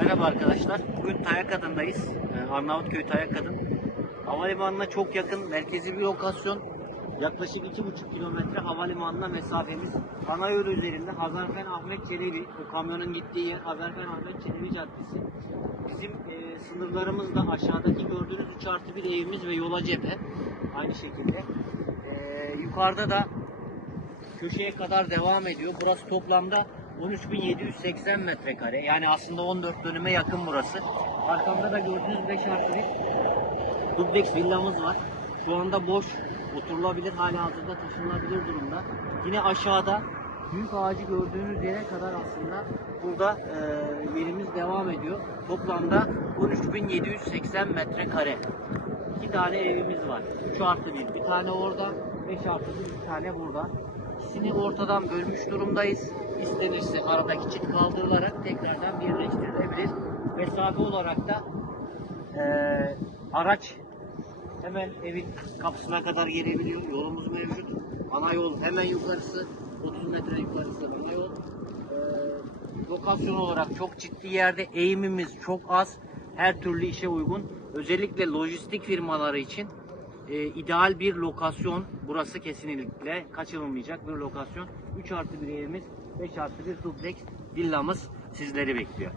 Merhaba arkadaşlar. Bugün Tayakadın'dayız. Ee, Arnavutköy Tayakadın. Havalimanına çok yakın merkezi bir lokasyon. Yaklaşık 2,5 kilometre havalimanına mesafemiz. Ana yol üzerinde Hazarfen Ahmet Çelebi, o kamyonun gittiği yer Hazarfen Ahmet Çelebi Caddesi. Bizim e, sınırlarımız da aşağıdaki gördüğünüz 3 artı bir evimiz ve yola cephe. Aynı şekilde. E, yukarıda da köşeye kadar devam ediyor. Burası toplamda 13.780 metrekare. Yani aslında 14 dönüme yakın burası. Arkamda da gördüğünüz 5 artı bir dubleks villamız var. Şu anda boş, oturulabilir, hala hazırda taşınılabilir durumda. Yine aşağıda büyük ağacı gördüğünüz yere kadar aslında burada e, yerimiz devam ediyor. Toplamda 13.780 metrekare. İki tane evimiz var. 3 artı 1. Bir tane orada, 5 artı 1, bir tane burada. İkisini ortadan bölmüş durumdayız. İstenirse aradaki çit kaldırılarak tekrardan birleştirilebilir. Mesafe olarak da eee, araç hemen evin kapısına kadar gelebiliyor. Yolumuz mevcut. Ana yol hemen yukarısı. 30 metre yukarısı ana yol. Eee, lokasyon olarak çok ciddi yerde eğimimiz çok az. Her türlü işe uygun. Özellikle lojistik firmaları için e, ideal bir lokasyon. Burası kesinlikle kaçırılmayacak bir lokasyon. 3 artı bir evimiz, 5 artı bir dubleks villamız sizleri bekliyor.